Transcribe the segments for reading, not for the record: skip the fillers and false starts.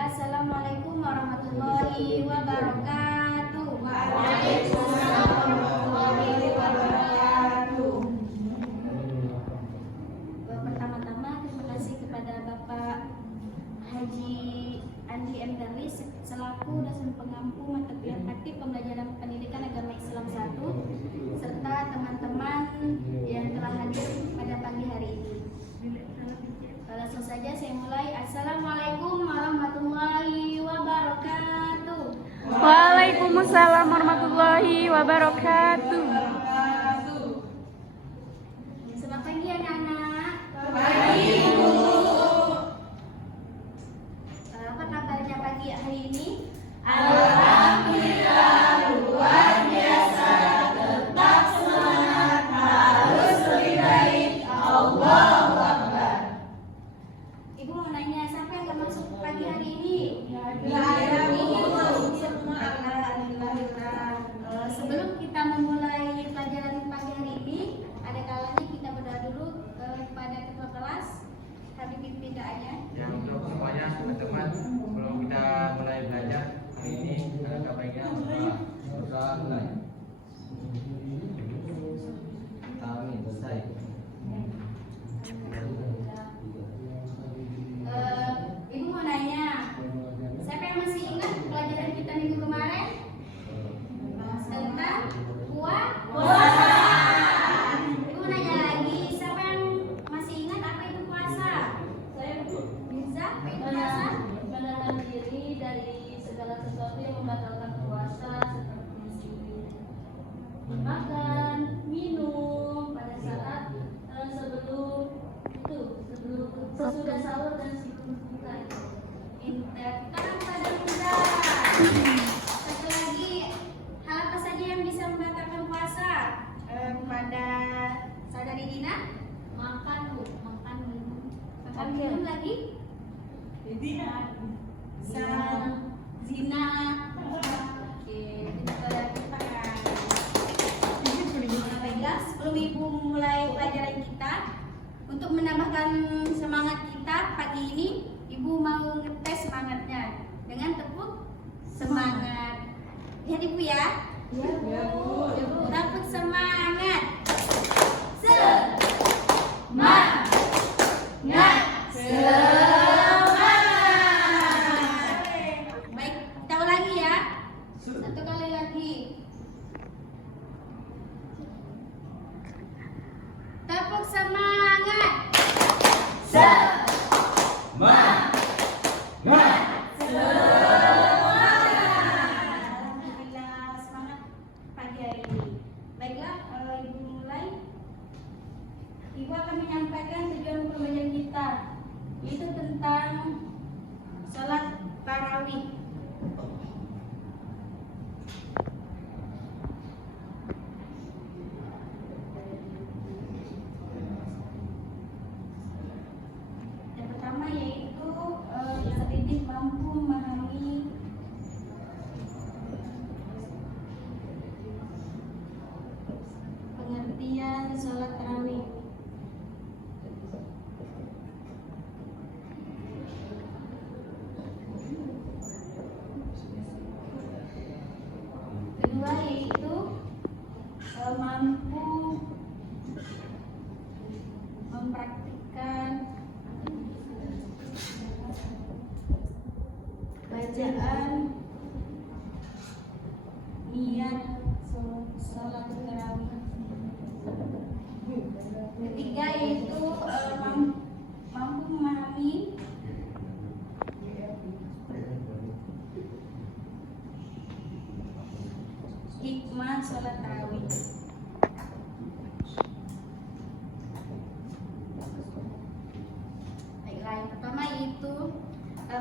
Assalamualaikum warahmatullahi wabarakatuh. Waalaikumsalam warahmatullahi wabarakatuh. Pertama-tama terima kasih kepada Bapak Haji Andi M. Darlis selaku dosen pengampu mata kuliah praktik pembelajaran pendidikan agama Islam 1 serta teman-teman yang telah hadir pada pagi hari ini. Langsung saja saya mulai. Assalamualaikum warahmatullahi wabarakatuh. Waalaikumsalam warahmatullahi wabarakatuh. Selamat pagi anak-anak. Pagi Bu. Apa kabarnya pagi hari ini? Alhamdulillah luar biasa. Tetap semangat, harus lebih baik. Allahu Akbar. Ibu mau nanya, siapa yang gak masuk pagi hari ini? Sebelum kita memulai pelajaran pagi hari ini, ada kalanya kita berdoa dulu kepada ketua kelas, Habib pimpin doanya. Ya, untuk semuanya teman-teman, sebelum kita mulai belajar hari ini, ada baiknya berdoa mulai. Amin. Selesai. Ibu mau nanya, siapa yang masih ingat pelajaran kita minggu kemarin? Tentang puasa. Ibu mau nanya lagi, siapa yang masih ingat apa itu puasa? Bisa, apa itu puasa? Menahan diri dari segala sesuatu yang membatalkan puasa seperti makan, minum pada saat sebelum sesudah sahur dan sebelum buka. Tangan pada bunda. Satu lagi, hal apa saja yang bisa membatalkan puasa? Pada saudari Dina? Makan Bu, makan minum. Makan minum lagi? Zina. Oke, kita lupakan. Baiklah, sebelum Ibu mulai pelajaran kita, untuk menambahkan semangat kita pagi ini, Ibu mau ngetes semangatnya dengan tepuk semangat. Lihat Ibu ya. Ya Bu. Tepuk semangat. Baik, kita ulangi ya. Satu kali lagi. Tepuk semangat. Alhamdulillah semangat pagi hari ini. Baiklah, Ibu mulai. Ibu akan menyampaikan tujuan pembelajaran kita, yaitu tentang sholat tarawih. Yang pertama yaitu terdidik mampu memahami pengertian sholat tarawih. Kedua yaitu mampu mempraktikkan bacaan niat sholat tarawih.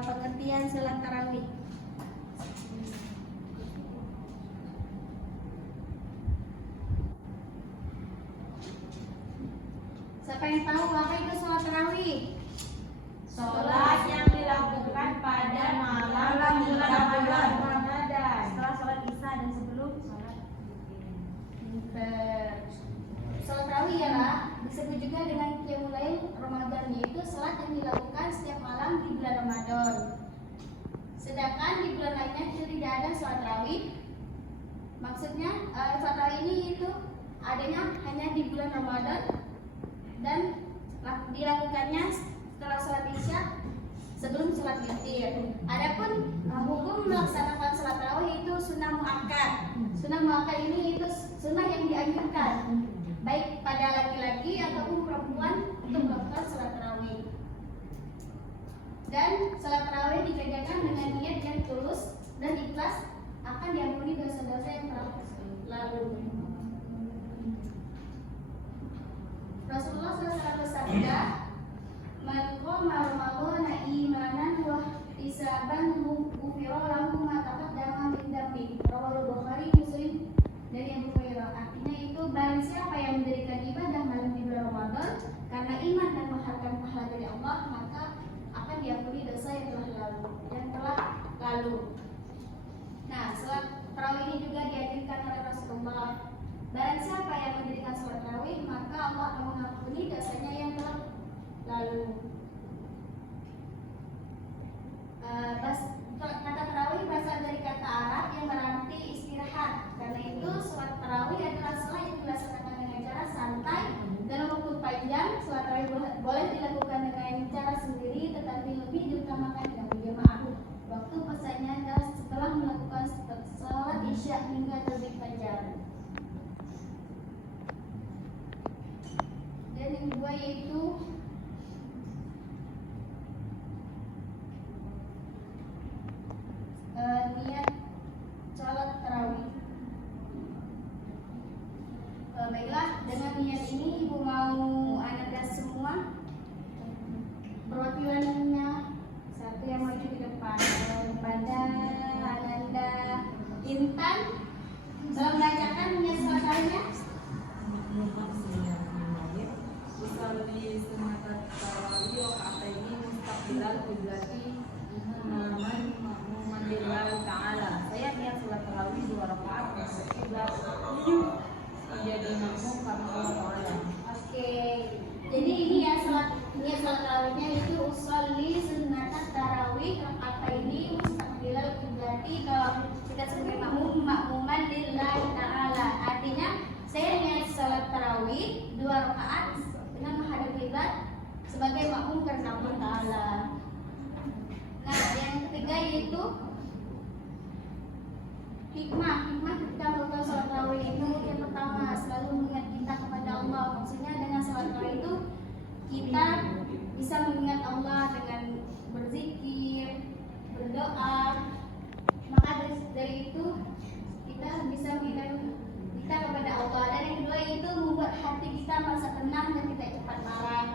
pengertian sholat tarawih. Siapa yang tahu apa itu sholat tarawih? Sholat yang dilakukan pada malam bulan Ramadan. Setelah sholat isya dan sebelum sholat witir. Sholat tarawih ya lah, disebut juga dengan qiyamul lail Ramadan, yaitu sholat yang dilakukan setiap malam di bulan Ramadan. Sedangkan di bulan lainnya itu tidak ada sholat tarawih. Maksudnya sholat tarawih ini itu adanya hanya di bulan Ramadan dan dilakukannya setelah sholat isya sebelum sholat witir. Adapun hukum melaksanakan sholat tarawih itu sunnah muakkad. Sunnah muakkad ini itu sunnah yang dianjurkan baik pada laki-laki ataupun perempuan untuk melakukan sholat tarawih. Dan sholat tarawih dikerjakan dengan niat yang tulus dan ikhlas akan diampuni dosa-dosa yang telah lalu. Rasulullah SAW bersabda, "Man qama Ramadhana imanan wa ihtisaban ghufira lahu ma taqaddama min dhanbi." Rawahu Bukhari, Muslim dari Abu Hurairah. Artinya itu barang siapa yang mendirikan ibadah malam di bulan Ramadan karena iman dan mengharapkan pahala dari Allah, maka akan diampuni dosa yang telah lalu. Nah, sholat tarawih ini juga diajarkan oleh Rasulullah. Barang siapa yang mendirikan sholat tarawih, maka Allah akan mengampuni dosanya yang telah lalu. Kata tarawih berasal dari kata Arab yang berarti istirahat. Karena itu sholat tarawih adalah sholat yang dilaksanakan dengan cara santai dalam waktu panjang. Sholat tarawih boleh dilakukan dengan cara sendiri, tetapi lebih diutamakan dengan berjamaah. Waktu pesannya adalah setelah melakukan sholat isya hingga terbit fajar. Dan yang kedua yaitu niat sholat tarawih. Baiklah, dengan niat ini ibu mau Ananda semua perwakilannya satu yang maju di depan kepada Ananda Intan dalam membacakan niat sholat tarawihnya. Usalli sunnatat tarawih rakaataini mustaqbilal qiblati imaman ma'muman lillahi ta'ala. Saya niat salat tarawih 2 rakaat menghadap kiblat menjadi makmum karena Allah Ta'ala. Oke. Jadi ini ya niat sholat tarawihnya itu usolli sunnatat tarawih rakaataini mustaqbilal qiblati. Kalau kita sebagai makmuman lillahi ta'ala, artinya saya niat sholat tarawih 2 rakaat dengan menghadap kiblat sebagai makmum karena Allah Ta'ala. Nah, yang ketiga yaitu hikmah ketika melakukan sholat tarawih itu yang pertama selalu mengingat kita kepada Allah. Maksudnya dengan sholat tarawih itu kita bisa mengingat Allah dengan berzikir, berdoa. Maka dari itu kita bisa mengingat kita kepada Allah. Dan yang kedua itu membuat hati kita merasa tenang dan tidak cepat marah.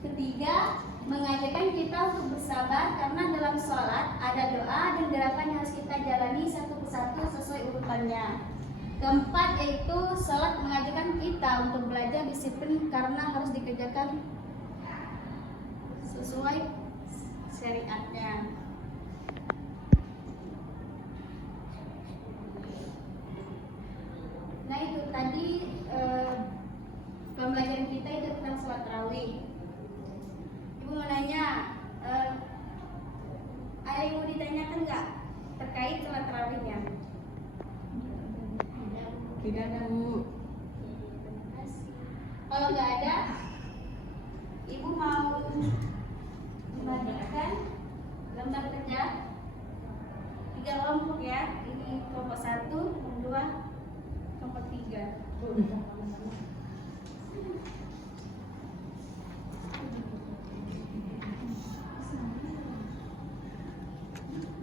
Ketiga, mengajarkan kita untuk bersabar karena dalam sholat ada doa dan gerakan yang harus kita jalani satu persatu sesuai urutannya. Keempat yaitu sholat mengajarkan kita untuk belajar disiplin karena harus dikerjakan sesuai syariatnya. Nah itu tadi pembelajaran kita itu tentang sholat tarawih. Ibu mau nanya, ada yang mau ditanyakan nggak terkait sholat tarawihnya? Tidak ada, Bu. Kalau nggak ada, ibu mau membagikan gambar kerja 3 kelompok ya. Ini kelompok 1, kelompok 2, kelompok 3.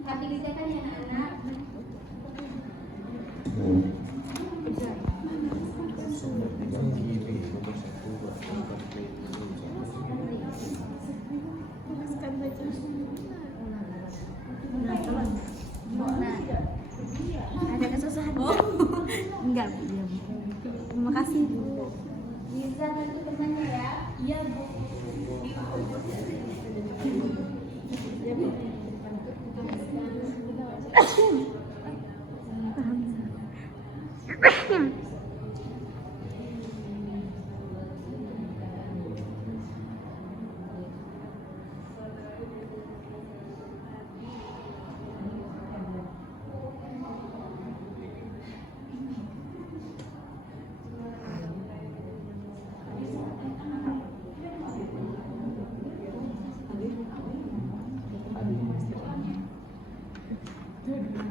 Nanti dicatat ya anak-anak. Enggak, Bu. Iya, Bu. Terima kasih, Bu. Bisa bantu temannya ya. Iya, Bu.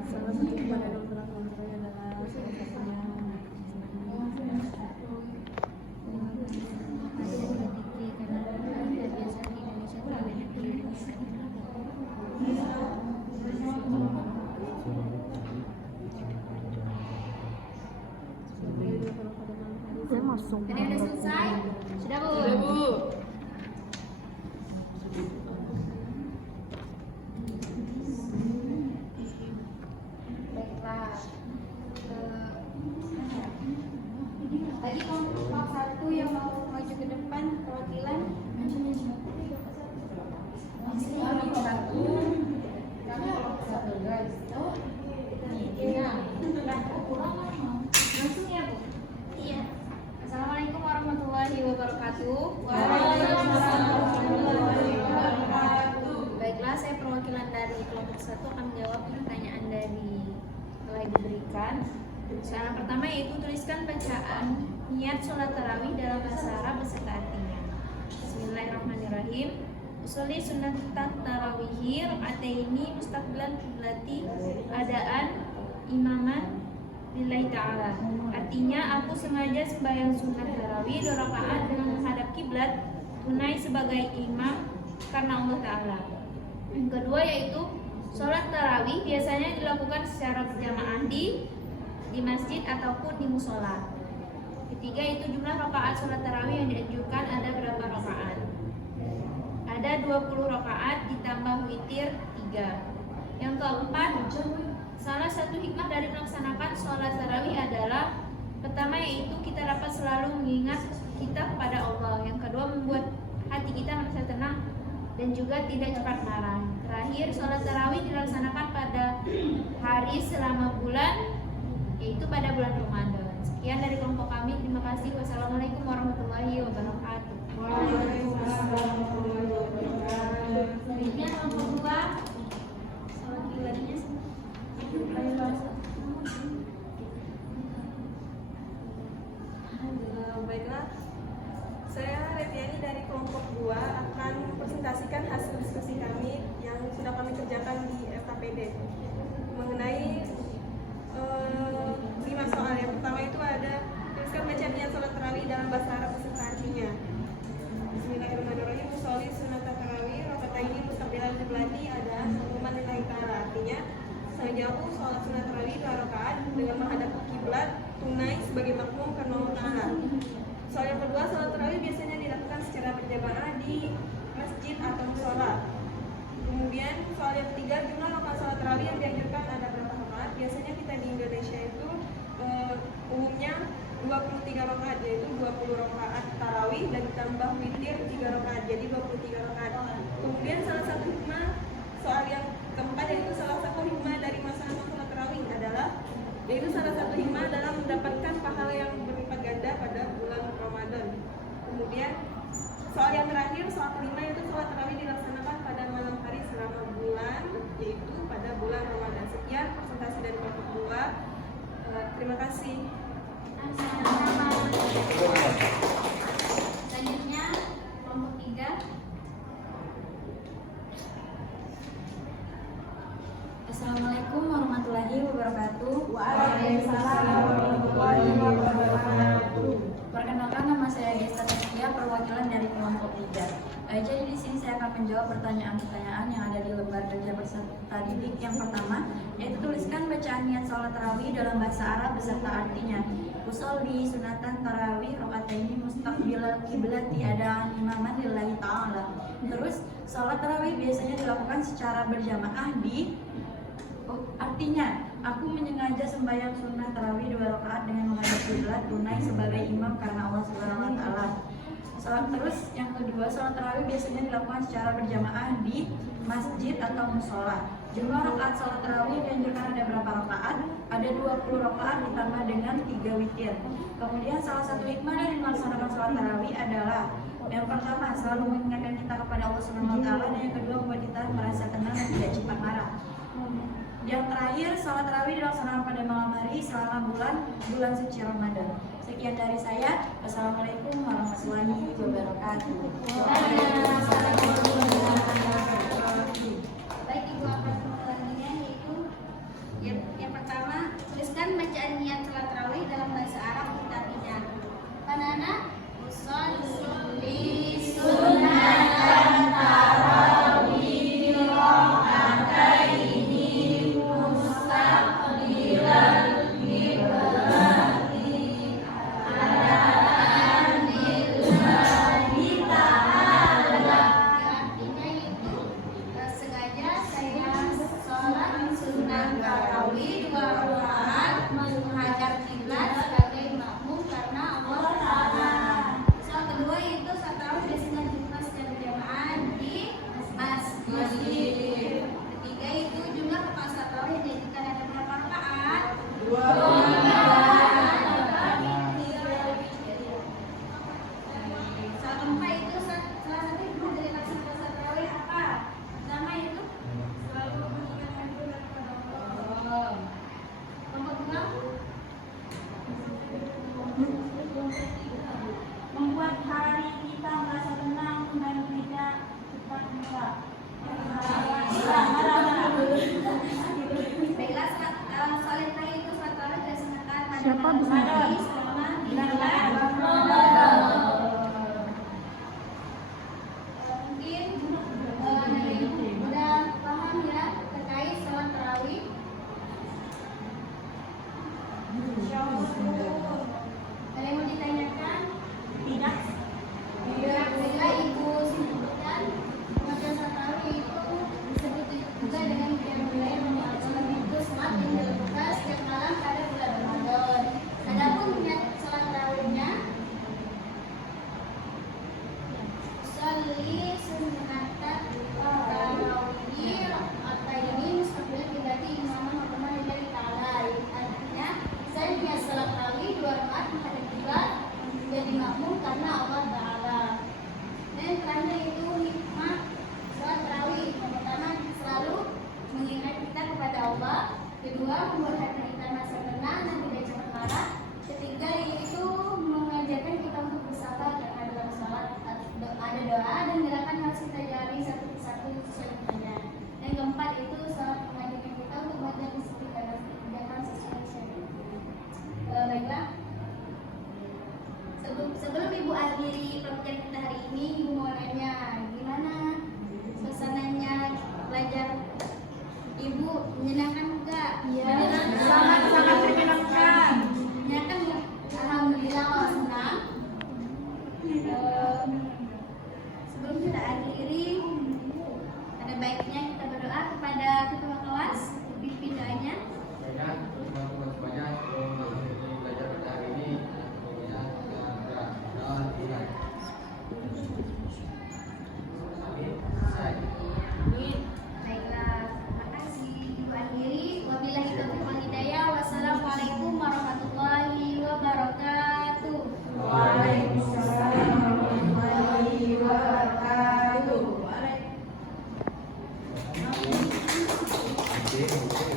Salah satu kepada dokter kontrolnya adalah salah satunya saya masuk. Ini udah selesai? Sudah, Bu? Baiklah. Tadi kelompok satu yang mau maju ke depan perwakilan. Langsung ya, Bu? Iya. Assalamualaikum warahmatullahi wabarakatuh. Baiklah, saya perwakilan dari kelompok satu akan menjawab pertanyaan dari telah diberikan. Soalan pertama yaitu tuliskan bacaan niat sholat tarawih dalam bahasa Arab beserta artinya. Bismillahirrahmanirrahim. Usolli sunatan tarawihi rakaataini mustaqbilan qiblati adaan imaman lillahi ta'ala. Artinya aku sengaja sembahyang sunat tarawih 2 rakaat dengan menghadap kiblat tunai sebagai imam karena Allah Ta'ala. Yang kedua yaitu sholat tarawih biasanya dilakukan secara berjamaah di masjid ataupun di musola. Ketiga itu jumlah rakaat sholat tarawih yang dianjurkan ada berapa rakaat? Ada 20 rakaat ditambah witir 3. Yang keempat, salah satu hikmah dari melaksanakan sholat tarawih adalah pertama yaitu kita dapat selalu mengingat kita kepada Allah. Yang kedua membuat hati kita merasa tenang dan juga tidak cepat marah. Terakhir, sholat tarawih dilaksanakan pada hari selama bulan, yaitu pada bulan Ramadan. Sekian dari kelompok kami. Terima kasih. Wassalamualaikum warahmatullahi wabarakatuh. Selanjutnya kelompok 2. Perwakilannya baiklah, saya Retiani dari kelompok 2 akan presentasikan hasil diskusi kami yang sudah kami kerjakan di FKPD mengenai 5 soal. Yang pertama itu ada tuliskan bacaan niat sholat tarawih dalam bahasa Arab beserta artinya. Bismillahirrahmanirrahim. Usolli sunata tarawih rakaataini mustaqbilan qiblati adaan umuman lillahi ta'ala. Artinya sengaja aku sholat sunat tarawih 2 rakaat dengan menghadap kiblat tunai sebagai makmum karena Allah Ta'ala. Soal yang kedua, sholat tarawih biasanya dilakukan secara berjamaah di masjid atau musola. Kemudian soal yang ketiga, jumlah rakaat sholat tarawih yang dianjurkan ada berapa rakaat? Biasanya kita di Indonesia itu umumnya 23 rakaat, yaitu 20 rakaat tarawih dan ditambah witir 3 rakaat, jadi 23 rakaat. Kemudian salah satu hikmah soal yang keempat yaitu salah satu hikmah dari melaksanakan sholat tarawih adalah yaitu salah satu hikmah adalah mendapatkan pahala yang berlipat ganda pada bulan Ramadan. Kemudian soal yang terakhir, soal kelima yaitu sholat tarawih dilaksanakan pada malam hari selama bulan, yaitu pada bulan Ramadan. Sekian presentasi dari kelompok 2. Terima kasih. Selanjutnya kelompok 3. Assalamualaikum warahmatullahi wabarakatuh. Waalaikumsalam warahmatullahi wabarakatuh. Perkenalkan, nama saya Gesta Taskia, perwakilan dari kelompok 3. Jadi di sini saya akan menjawab pertanyaan-pertanyaan yang ada di lembar kerja peserta didik. Yang pertama, yaitu tuliskan bacaan niat sholat tarawih dalam bahasa Arab beserta artinya. Usolli sunatan tarawih rakaataini mustaqbilal qiblati adaan imaman lillahi ta'ala. Terus, sholat tarawih biasanya dilakukan secara berjamaah di Artinya, aku menyengaja sembahyang sunnah tarawih 2 rakaat dengan menghadap kiblat tunai sebagai imam karena Allah Subhanahu wa taala. Terus yang kedua, salat tarawih biasanya dilakukan secara berjamaah di masjid atau musola. Jumlah rakaat salat tarawih dianjurkan ada berapa rakaat? Ada 20 rakaat ditambah dengan 3 witir. Kemudian salah satu hikmah dari melaksanakan salat tarawih adalah yang pertama, selalu mengingatkan kita kepada Allah Subhanahu wa taala, dan yang kedua membuat kita merasa tenang dan tidak cepat marah. Yang terakhir, salat tarawih dilaksanakan pada malam hari selama bulan suci Ramadan. Sekian dari saya. Wassalamualaikum warahmatullahi wabarakatuh. Baik, Ibu apa selanjutnya yaitu yang pertama, tuliskan bacaan niat salat tarawih dalam bahasa Arab kita tidak. Panana usolli sunnatan tarawih raka'ataini mustaqbilal qiblati anillahi ta'ala. Artinya itu sengaja saya sholat sunnah tarawih 2 rakaat menghadap kiblat sebagai makmum karena Allah Ta'ala. Soal kedua itu salat tarawih biasanya dilakukan secara berjamaah di masjid. Ketiga itu jumlah rakaat salat tarawih dianjurkan ada berapa rakaat? 2. Soal keempat itu salah satu hikmah dari melaksanakan salat tarawih apa? Pertama itu selalu mengingatkan kita kepada Allah. Nomor 2 Membuat hari kita merasa tenang dan tidak cepat marah. baiklah, soal yang terakhir itu salat tarawih dilaksanakan pada malam hari selama 9 Ramadan. Mungkin ada yang udah paham ya terkait salat tarawih. Ada yang mau ditanyakan? Tidak. Baiklah, Ibu sebutkan bacaan salat tarawih itu disebut juga dengan qiyamul lail Ramadan, itu salat yang dilakukan setiap malam pada bulan Ramadan. Adapun niat salat tarawihnya sholli sunnatan tarawih raka'ataini mustaqbilal qiblati imaman wa qiyamul lillahi ta'ala. Artinya, saya niat salat tarawih 2 rakaat menghadap kiblat menjadi makmum karena Allah Ta'ala. Dan yang terakhir itu hikmah salat tarawih. Yang pertama, selalu mengingat kita kepada Allah. Kedua, membuat hati kita merasa tenang dan tidak cepat marah. Ketiga, yaitu mengajarkan kita untuk bersabar karena dalam salat ada doa dan gerakan harus kita jalani satu persatu sesuai dengannya. Yang keempat itu salat mengajarkan kita untuk belajar disiplin dan tindakan sesuai syariat. Baiklah. Sebelum Ibu akhiri pembelajaran kita hari ini, Ibu mau nanya gimana suasananya belajar Ibu, menyenangkan enggak? Iya. Sangat menyenangkan. Menyenangkan enggak? Alhamdulillah kalau senang. Sebelum kita akhiri, ada baiknya kita berdoa kepada ketua kelas, pimpin doanya. Banyak, teman-teman semuanya yang belajar pada hari ini, semoga kita amin. Selesai. Baiklah, terima kasih. Ibu akhiri, wabillahi taufiq wal hidayah. Wassalamualaikum warahmatullahi wabarakatuh. Waalaikumsalam warahmatullahi wabarakatuh. Oke.